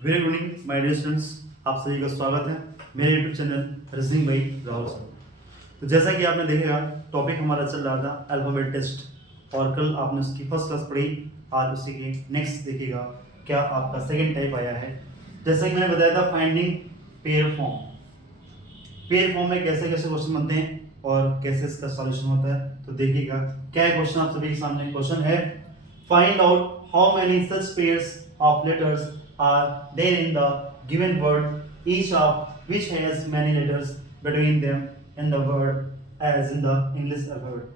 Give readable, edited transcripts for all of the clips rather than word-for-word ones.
Very good evening my dear students, आप सभी का स्वागत है मेरे YouTube channel reasoning by Rahul sir. तो जैसा कि आपने देखा टॉपिक हमारा चल रहा था अल्फाबेट टेस्ट और कल आपने उसकी फर्स्ट क्लास पढ़ी। आज उसी के नेक्स्ट देखिएगा क्या आपका सेकंड टाइप आया है। जैसा कि मैंने बताया था finding pair form. Pair form में कैसे कैसे क्वेश्चन बनते हैं और कैसे इसका सॉल्यूशन होता है। तो देखिएगा क्या है क्वेश्चन आप सभी के सामने। क्वेश्चन है find out how many such pairs of letters are there in the given word, each of which has many letters between them in the word as in the English alphabet.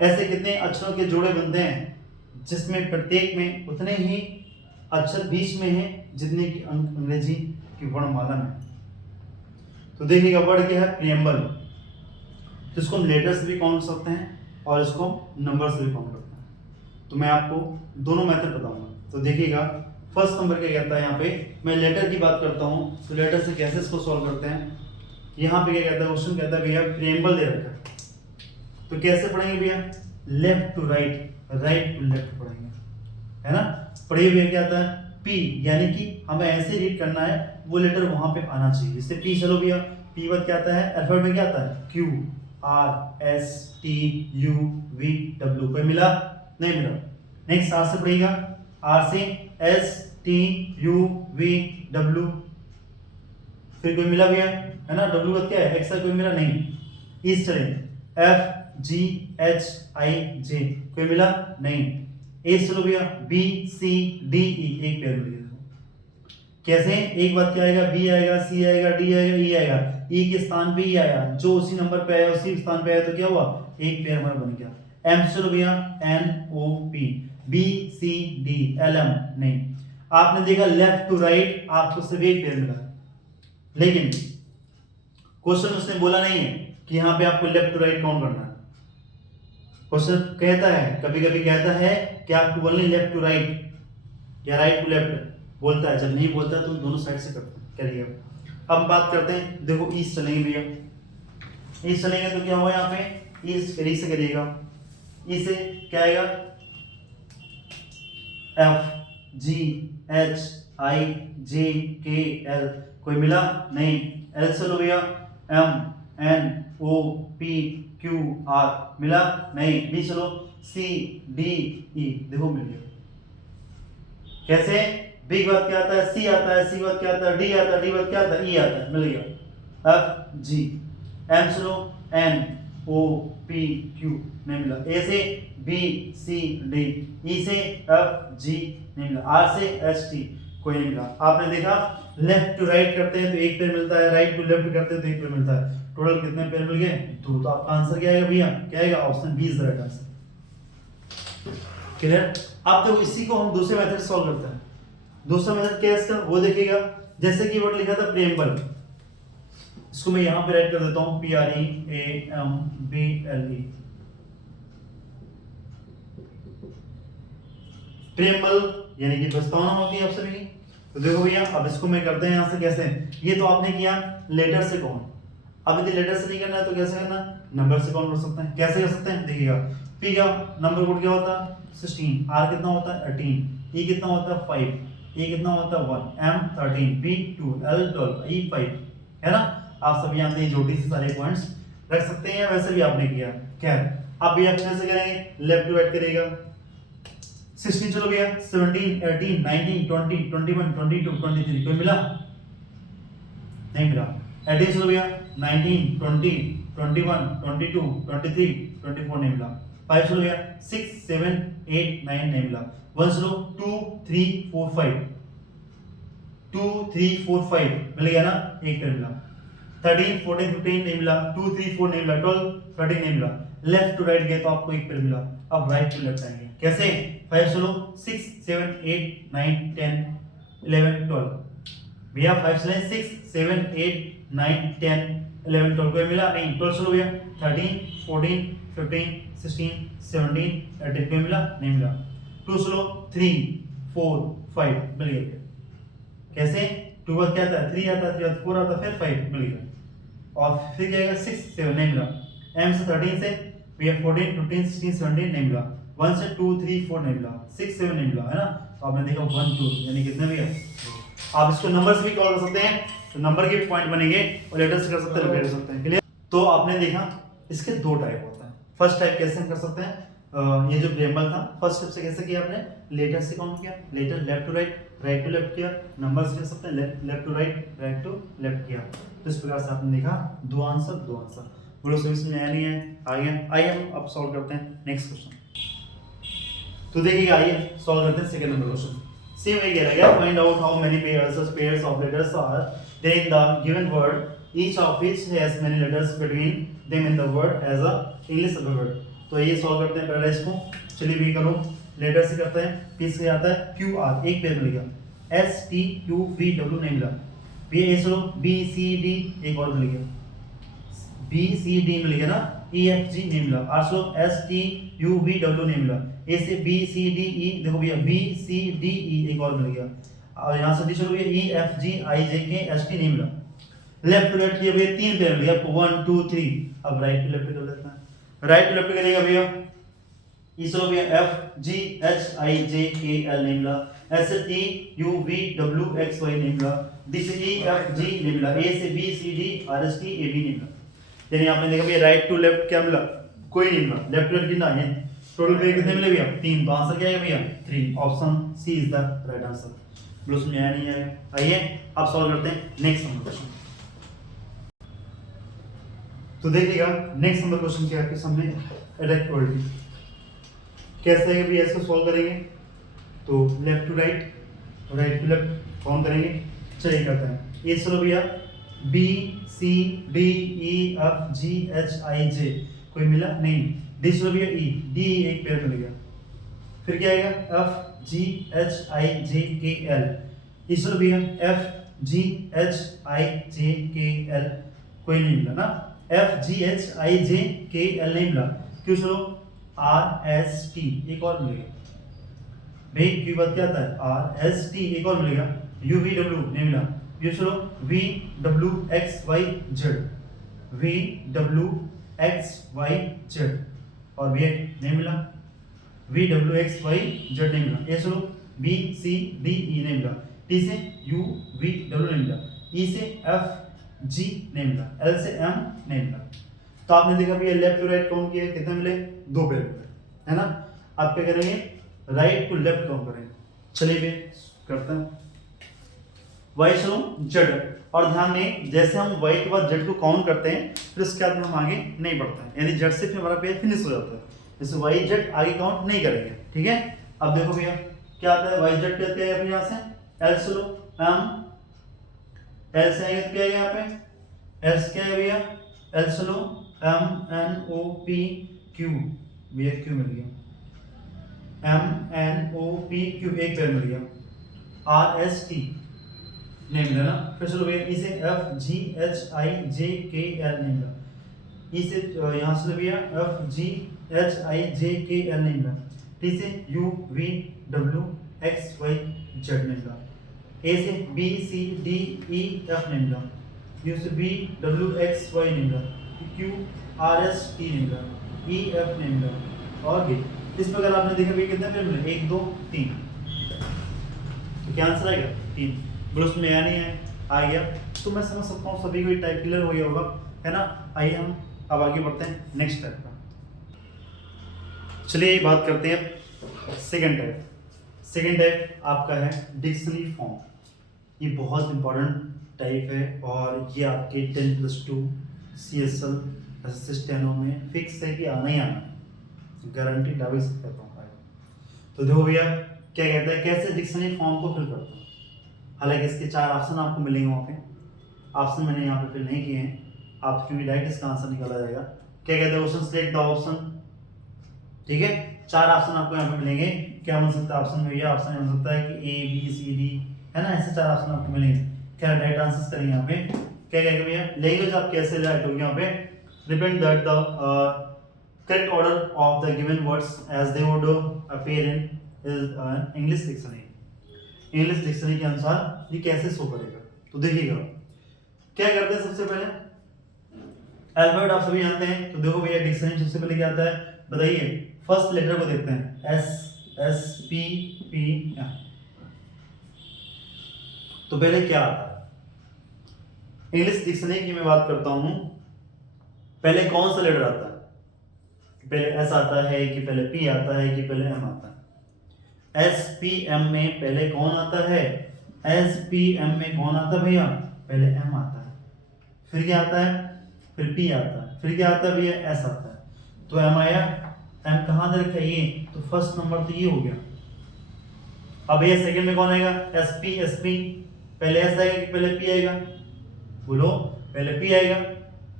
ऐसे कितने अक्षरों के जोड़े बनते हैं जिसमें प्रत्येक में उतने ही अक्षर बीच में हैं जितने की अंग्रेजी की वर्णमाला में। तो देखिएगा वर्ड क्या है प्रियम्बल, जिसको हम लेटर्स भी काउंट कर सकते हैं और इसको नंबर्स भी काउंट करते हैं। तो मैं आपको दोनों मेथड बताऊंगा। तो देखिएगा फर्स्ट नंबर क्या कहता है, यहाँ पे मैं लेटर की बात करता हूँ तो लेटर से कैसे इसको सॉल्व करते हैं। यहाँ पे क्या कहता है क्वेश्चन कहता है भैया प्रियम्बल दे रखा है तो कैसे पढ़ेंगे भैया, left to right, right to left पढ़ेंगे, है ना। पढ़िए भैया क्या आता है पी, यानी कि हमें ऐसे रीड करना है वो लेटर वहां पे आना चाहिए। जैसे पी, चलो भैया पी बाद क्या आता है अल्फाबेट में क्या आता है Q R S T U V W. कोई मिला नहीं मिला। नेक्स्ट आर से पढ़िएगा, आर से S T U V W, फिर कोई मिला भैया है ना, डब्ल्यू का क्या है एक्स, कोई मिला नहीं। इस तरह F G H I J, कोई मिला नहीं। ए चलो भैया बी सी डी ई, एक पेयर मिल गया। कैसे एक बात क्या आएगा बी आएगा सी आएगा डी आएगा ई आएगा, ई के स्थान पे ई आया, जो उसी नंबर पे आया उसी स्थान पे आया तो क्या हुआ एक पेयर हमारा बन गया। एम चलो भैया N O P, B C D L M नहीं। आपने देखा लेफ्ट टू राइट आपको सिर्फ एक पेयर मिला, लेकिन क्वेश्चन उसने बोला नहीं है कि यहाँ पे आपको लेफ्ट टू राइट काउंट करना है। क्वेश्चन कहता है कभी कभी कहता है कि आपको ओनली लेफ्ट टू राइट या राइट टू लेफ्ट बोलता है, जब नहीं बोलता तो दोनों साइड से करिएगा। अब बात करते हैं, देखो ईस्ट चलेंगे भैया, ईस्ट चलेंगे तो क्या हुआ यहाँ पे ईस्ट फिर से करिएगा। ई से क्या आएगा एफ जी एच आई जे के एल, कोई मिला नहीं। एल से लो भैया M N O P Q R, मिला नहीं। बी चलो सी डी ई, देखो मिल गया। कैसे बी के बाद क्या आता है सी आता है, सी के बाद क्या आता है डी आता है, डी के बाद क्या आता है ई आता है, मिल गया। एफ जी एम चलो एन ओ पी क्यू नहीं मिला। ए से बी सी डी, ई से एफ जी नहीं मिला, आर से एस टी कोई नहीं मिला। आपने देखा लेफ्ट टू राइट करते हैं तो एक पेयर मिलता है, राइट टू लेफ्ट करते हैं तो एक पेयर मिलता है। टोटल कितने पेयर मिल गए दो। तो आपका आंसर क्या आएगा भैया, क्या आएगा option B is the right answer. Clear. अब देखो इसी को हम दूसरे मेथड से सॉल्व करते हैं। दूसरा मेथड क्या है इसका वो देखिएगा। जैसे कि वर्ड लिखा था प्रियम्बल, इसको मैं यहां पे राइट कर देता हूं P R E A M B L E. Preamble यानी कि प्रस्तावना होती है आप सभी की। तो देखो भैया अब इसको मैं करते हैं यहां से कैसे, ये तो आपने किया लेटर से काउंट, अब यदि लेटर से नहीं करना है तो कैसे करना, नंबर से काउंट कर सकते हैं। कैसे कर सकते हैं देखिएगा, पी का नंबर कोड क्या होता है 16, आर कितना होता है 18, ई कितना होता है 5, ई कितना होता है 1, एम 13, बी 2, एल 12, ई 5, है ना। आप सब यहाँ पे जोड़ी से सारे पॉइंट्स रख सकते हैं या वैसे भी आपने किया। खैर अब भैया कैसे करेंगे, लेफ्ट टू राइट करिएगा। 16 चलो भैया 17 18 19 20 21 22 23, कोई मिला नहीं मिला। 18 चलो भैया 19 20 21 22 23 24 नहीं मिला। 5 चलो भैया 6 7 8 9 नहीं मिला। 1 चलो 2 3 4 5 2 3 4 5 मिल गया ना, एक पेयर मिला। 13 14 15 नहीं मिला, 2 3 4 नहीं मिला, 12 13 नहीं मिला। लेफ्ट टू राइट गए तो आपको एक पेयर मिला। अब राइट टू लेफ्ट आएंगे कैसे, 5 चलो 6 7 8 9 10 11 12 भैया 5 चले 6 7 8 9 10 11 12, कोई मिला नहीं। 12 चलो भैया 13 14 15 16 17 18, कोई मिला नहीं मिला। 2 चलो 3 4 5 मिल गया। कैसे 2 बाद क्या आता है 3 आता है, 3 बाद 4 आता है, फिर 5 मिल गया। और फिर क्या आएगा 6 7 नहीं मिला। एम से 13 से भैया 14 15 16 17 नहीं मिला। 1 से 2 3 4 नहीं मिला, 6 7 नहीं मिला, है ना। तो आपने देखा 1 2 यानी कितने भैया आप इसको नंबर से भी कॉल कर सकते हैं, तो नंबर के भी पॉइंट बनेंगे, और लेटर से कर सकते हैं, कर सकते हैं। क्लियर? तो आपने देखा इसके दो टाइप होता है। फर्स्ट टाइप कैसे हम कर सकते हैं, ये जो प्रेम्बल था फर्स्ट स्टेप से कैसे किया आपने, लेटर से काउंट किया, letter left to right, right to left किया, नंबर से कर सकते हैं left to right, right to left किया। तो इस प्रकार से आपने देखा दो आंसर। बोलो समझ में आया नहीं है? आ गया? आइए हम अब सॉल्व करते हैं नेक्स्ट क्वेश्चन। तो देखिए आइए सॉल्व करते हैं सेकंड नंबर क्वेश्चन। सेम वही कह रहा है, find out how many pairs of letters are there in the given word, each of which has many letters between them in the word as a English alphabet। तो ये solve करते हैं पहले इसको। चलिए भी करो, लेटर से करते हैं। पी से आता है क्यू आर, एक पेयर मिलेगा, S T U V W नहीं मिला, बी ए चलो बी सी डी एक और मिल गया, बी सी डी मिल गया ना, ई एफ जी नहीं मिला, आर चलो S T U V W नहीं मिला, ए से बी सी डी ई देखो भैया बी सी डी ई एक और मिल गया, और यहाँ से डी चलो भैया ई एफ जी आई जे के एस टी नहीं मिला। लेफ्ट टू लेफ्ट किया भैया तीन पेयर मिल गया 1 2 3। अब राइट टू लेफ्ट कर लेते हैं। राइट टू लेफ्ट करेगा भैया, ई चलो भैया एफ जी एच आई जे के एल नहीं मिला, एस से T U V W X Y नहीं मिला, डी से ई एफ जी नहीं मिला, ए से B C D R S T A B नहीं मिला। यानी आपने देखा भैया राइट टू लेफ्ट क्या मिला, कोई नहीं मिला। लेफ्ट टू लेफ्ट कितना है, टोटल पे कितने मिले भैया 3। तो आंसर क्या है भैया 3, option C is the right answer. बोलो समझ आया नहीं आया? आइए अब सॉल्व करते हैं नेक्स्ट नंबर क्वेश्चन। तो देखिएगा नेक्स्ट नंबर क्वेश्चन क्या है आपके सामने, इलेक्ट्रोलिटी कैसे है भैया इसको सॉल्व करेंगे। तो left to right, right to left count करेंगे। चलिए करते हैं। ये चलो भैया B C D E F G H I J कोई मिला नहीं, डी चलो भैया ई डी एक पेयर मिल गया, फिर क्या आएगा एफ जी एच आई जे के एल, ये चलो भैया एफ जी एच आई जे के एल कोई नहीं मिला ना, एफ जी एच आई जे के एल नहीं मिला, क्यों चलो आर एस टी एक और मिलेगा भाई, क्यों बात क्या आता है आर एस टी एक और मिलेगा, यू वी डब्ल्यू नहीं मिला, ये चलो V W X Y Z, V W X Y Z और वी नहीं मिला, V W X Y Z नहीं मिला, ये चलो बी सी डी ई नहीं मिला, टी से यू वी डब्ल्यू नहीं मिला, ई से एफ जी नहीं मिला, एल से एम नहीं मिला। तो आपने देखा भैया लेफ्ट टू राइट काउंट किया कितने मिले, 2 पेयर मिले, है ना। आप क्या करेंगे राइट टू लेफ्ट काउंट करेंगे। चलिए भी करते हैं वाई चलो जेड, और ध्यान दें जैसे हम वाई के बाद जेड को काउंट करते हैं फिर उसके बाद में हम आगे नहीं बढ़ते हैं, यानी जेड से फिर हमारा पेयर फिनिश हो जाता है, जैसे वाई जेड आगे काउंट नहीं करेंगे, ठीक है। अब देखो भैया क्या आता है, वाई जेड कहते हैं अपने यहाँ से एल चलो एम, एल से आएगा क्या है यहाँ पे एल क्या है भैया, एल चलो M N O P Q, भैया क्यू मिल गया, M N O P Q एक पेयर मिल गया, आर एस टी नहीं मिला ना, फिर चलो भैया इसे एफ जी एच आई जे के एल नहीं मिला, इसे यहाँ से भैया एफ जी एच आई जे के एल नहीं मिला, टी से U V W X Y Z नहीं मिला, ए से B C D E F नहीं मिला, यू से बी डब्ल्यू एक्स वाई नहीं मिला, क्यू आर एस टी नहीं मिला, ई एफ नहीं मिला और डी। इस प्रकार आपने देखा भैया कितने पेयर मिले 1 2 3, तो क्या आंसर आएगा 3। बोलो उसमें आया नहीं है, आ गया। तो मैं समझ सकता हूँ सभी को टाइप क्लियर हो गया होगा, है ना। आइए हम अब आगे बढ़ते हैं नेक्स्ट टाइप का। चलिए बात करते हैं सेकंड टाइप। सेकंड टाइप आपका है डिक्शनरी फॉर्म। ये बहुत इंपॉर्टेंट टाइप है और ये आपके 10+2 CSL स्टेनो में फिक्स है कि आना ही आना, गारंटी दावे से कहता हूँ। तो देखो भैया क्या कहता है, कैसे डिक्शनरी फॉर्म को फिल करता हूँ। हालांकि इसके 4 ऑप्शन आपको मिलेंगे वहाँ पे, ऑप्शन मैंने यहाँ पे फिल नहीं किए हैं, आप क्योंकि डायरेक्ट इसका आंसर निकाला जाएगा। क्या कहते हैं ऑप्शन, सिलेक्ट द ऑप्शन, ठीक है। 4 ऑप्शन आपको यहाँ पे मिलेंगे, क्या बन सकता है ऑप्शन में, ये ऑप्शन बन सकता है कि ए बी सी डी, है ना। ऐसे 4 ऑप्शन आपको मिलेंगे। क्या डायरेक्ट आंसर करेंगे यहाँ पे, क्या कहेंगे भैया लैंग्वेज आप कैसे राइट होगी यहाँ पे, depend that the correct order of the given words as they would appear in English dictionary. English dictionary के अनुसार ये कैसे शो करेगा, तो देखिएगा क्या करते हैं। सबसे पहले अल्फाबेट आप सभी जानते हैं, तो देखो भैया डिक्शनरी सबसे पहले क्या आता है बताइए। फर्स्ट लेटर को देखते हैं एस एस पी पी, तो तो पहले क्या आता है? इंग्लिश डिक्शनरी की मैं बात करता हूं, पहले कौन सा लेटर आता है? पहले एस आता है कि पहले पी आता है कि पहले एम आता है? एस पी एम में पहले कौन आता है? एस पी एम में कौन आता है भैया? पहले एम आता है, फिर क्या आता है? फिर पी आता है, फिर क्या आता है भैया? एस आता है। तो एम आया, एम कहाँ दे रखा है? ये, तो फर्स्ट नंबर तो ये हो गया। अब ये सेकंड में कौन आएगा? एस पी, पहले एस आएगा कि पहले पी आएगा? बोलो, पहले पी आएगा।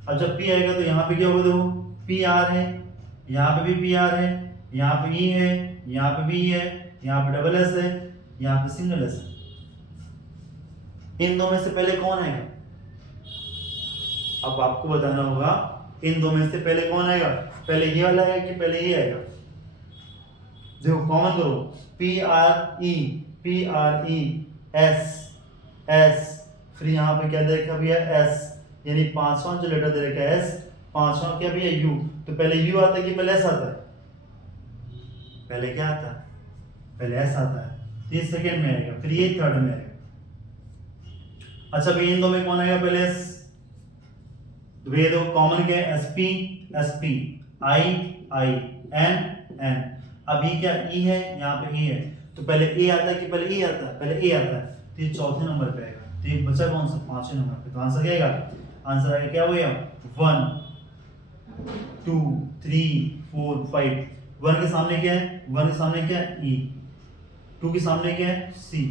अब जब पी आएगा तो यहाँ पे क्या होगा? देखो, पी आर है, यहाँ पे भी पी आर है, यहाँ पे ई है, यहाँ पे भी है, यहाँ पे डबल एस है, यहाँ पे सिंगल एस है। इन दो में से पहले कौन आएगा? अब आपको बताना होगा इन दो में से पहले कौन आएगा? पहले ये वाला आएगा कि पहले ये आएगा? देखो कॉमन करो, P R E S S, फिर यहाँ पे क्या दे रखा भैया? एस, यानी पांचवा जो लेटर दे रखा है एस, पांचवा क्या भैया? यू। तो पहले यू आता है कि पहले एस आता है? पहले क्या आता है? पहले एस आता है, ये सेकंड में आएगा, फिर ये थर्ड में आएगा। अच्छा भैया इन दो में कौन आएगा? पहले एस, तो भैया देखो कॉमन क्या है? S P I N N. अब ये क्या? ई है, यहाँ पे ई है, तो पहले ए आता है कि पहले ई आता है? पहले ए आता है, तो ये चौथे नंबर पे आएगा। तो ये बचा कौन सा? पांचवें नंबर पे। तो आंसर क्या आएगा? आंसर आएगा क्या भैया? 1 2 3 4 5। 1 के सामने क्या है? 1 के सामने क्या है? ई। 2 के सामने क्या है? सी।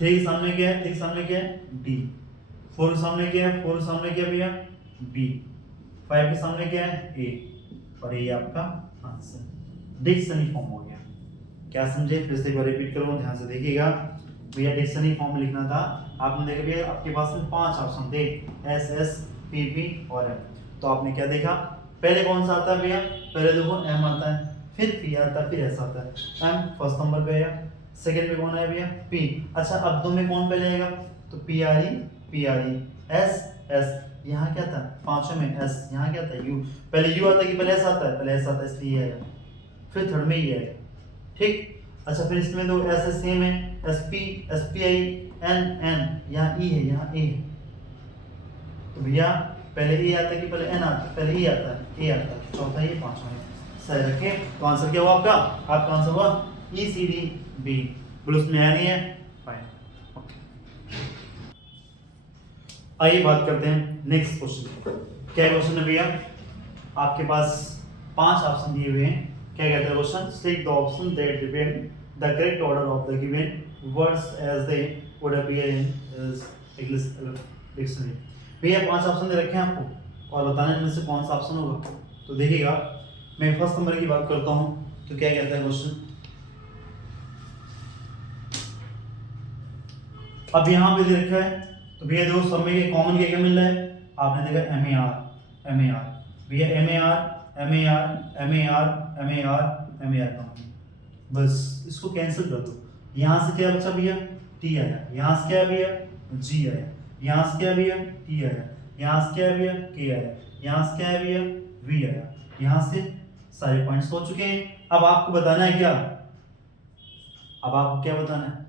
3 के सामने क्या है? 3 के सामने क्या है? डी। 4 के सामने क्या है? 4 के सामने क्या भैया? बी। 5 के सामने क्या है? ए। और ये आपका आंसर डिक्शनरी फॉर्म हो गया। क्या समझे? फिर से एक बार रिपीट करूँ, ध्यान से देखिएगा भैया। डिक्शनरी फॉर्म में लिखना था, आपने देखा भैया आपके पास में 5 ऑप्शन थे, एस एस पी पी और एम। तो आपने क्या देखा? पहले कौन सा आता है भैया? पहले देखो एम आता है, फिर पी आता है, फिर एस आता है। एम फर्स्ट नंबर पे आया, सेकंड पे कौन आया भैया? पी। अच्छा अब दो में कौन पहले आएगा? तो P R E S S. यहाँ क्या था? पांचवें में एस, यहाँ क्या था? यू। पहले यू आता है कि पहले एस आता है? पहले एस आता है, इसलिए आएगा, फिर थर्ड में ये आएगा। ठीक। अच्छा फिर इसमें दो एस एस सेम है, S P I N N, यहाँ ई है, यहाँ ए है। तो भैया पहले ए आता है कि पहले एन आता है? पहले ई आता है, ए आता है, चौथा ये, पांचवा है। सही रखे। तो आंसर क्या हुआ आपका? आपका आंसर हुआ ई सी डी बी। बोलो उसमें आया नहीं है? फाइन। आइए बात करते हैं नेक्स्ट क्वेश्चन। क्या क्वेश्चन है भैया? आपके पास 5 ऑप्शन दिए हुए हैं। क्या कहता है question? Select the option that represent the correct order of the given words as they would appear in English dictionary. भैया 5 ऑप्शन दे रखे हैं आपको और बताना इनमें से कौन सा ऑप्शन होगा। तो देखिएगा, मैं फर्स्ट नंबर की बात करता हूं। तो क्या कहता है क्वेश्चन? अब यहाँ पे दे रखा है, तो भैया देखो सब में कॉमन क्या क्या मिल रहा है? आपने देखा एम ए आर, भैया एम ए आर कॉमन, बस इसको कैंसिल कर दो। यहाँ से क्या बचा भैया? टी आया, यहाँ से क्या भैया? जी आया, यहाँ से क्या भैया? टी आया, यहाँ से क्या भैया? के आया, यहाँ से क्या है भैया? वी आया। यहाँ से सारे पॉइंट्स हो चुके हैं। अब आपको बताना है क्या? अब आपको क्या बताना है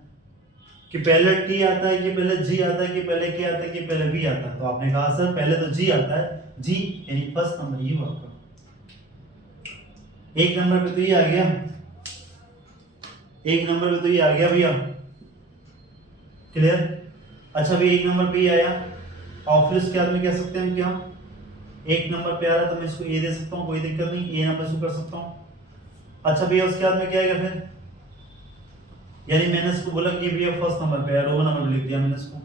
कि पहले टी आता है कि पहले जी आता है कि पहले क्या आता है कि पहले बी आता है? तो आपने कहा सर पहले तो जी आता है, जी यानी फर्स्ट नंबर ये होगा। एक नंबर पे तो ये आ गया, एक नंबर पे तो ये आ गया भैया, क्लियर? अच्छा भैया एक नंबर पे ही आया और फिर इसके बाद में कह सकते हैं क्या? एक नंबर पे आ रहा है तो मैं इसको ए दे सकता हूँ, कोई दिक्कत नहीं, ए नंबर से कर सकता हूँ। अच्छा भैया उसके बाद में क्या आएगा फिर? यानी मैंने इसको बोला कि भैया फर्स्ट नंबर पे है, रोमन नंबर पे लिख दिया मैंने इसको।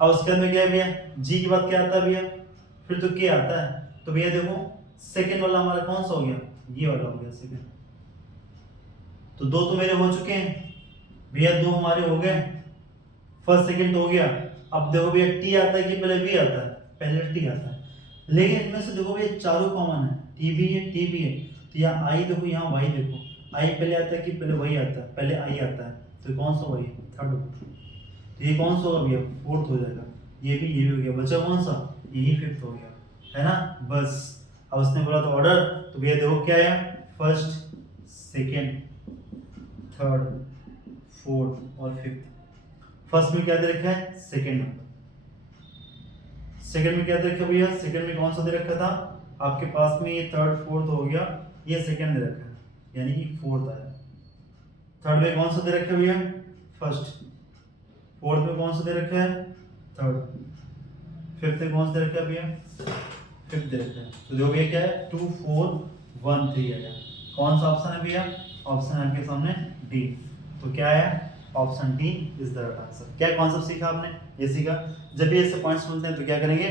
अब उसके बाद में क्या है भैया? जी के बाद क्या आता है भैया? फिर तो के आता है। तो भैया देखो सेकंड वाला हमारा कौन सा हो गया? ये वाला हो गया सेकंड। तो दो तो मेरे हो चुके हैं भैया, दो हमारे हो गए, फर्स्ट सेकंड तो हो गया। अब देखो भैया टी आता है कि पहले बी आता है? पहले टी आता है। लेकिन इनमें से देखो भैया चारों कॉमन है, टी भी है, टी भी है। तो यहाँ आई देखो, यहाँ वाई देखो, आई पहले आता है कि पहले वही आता है? पहले आई आता है, तो कौन सा वही? थर्ड। तो ये कौन सा होगा भैया? फोर्थ हो जाएगा। ये भी हो गया, बचा कौन सा? यही फिफ्थ हो गया, है ना? बस अब उसने बोला तो ऑर्डर, तो भैया देखो क्या है? फर्स्ट, सेकेंड, थर्ड, फोर्थ और फिफ्थ। फर्स्ट में क्या दे रखा है, सेकंड नंबर। सेकंड में क्या दे रखा है भैया, सेकंड में कौन सा दे रखा था आपके पास में, ये थर्ड फोर्थ हो गया, ये सेकंड दे रखा है यानी कि फोर्थ आया। थर्ड में कौन सा दे रखा है भैया, फर्स्ट। फोर्थ में कौन सा दे रखा है, थर्ड। फिफ्थ में कौन सा दे रखा है भैया, फिफ्थ दे रखा है। तो जो भैया क्या है 2 4 1 3 आया। कौन सा ऑप्शन है भैया, ऑप्शन है आपके सामने डी। तो क्या है, option D is the right answer. क्या कॉन्सेप्ट सीखा आपने, ये सीखा जब भी ऐसे पॉइंट्स मिलते हैं तो क्या करेंगे,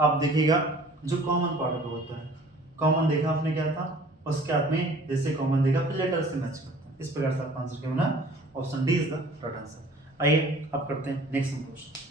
आप देखिएगा जो कॉमन पार्ट का होता है, कॉमन देखा आपने क्या था, उसके हाथ में जैसे कॉमन देखा फिर लेटर से मैच करता है, इस प्रकार से आपका आंसर क्या बना, option D is the right answer. आइए अब करते हैं नेक्स्ट क्वेश्चन।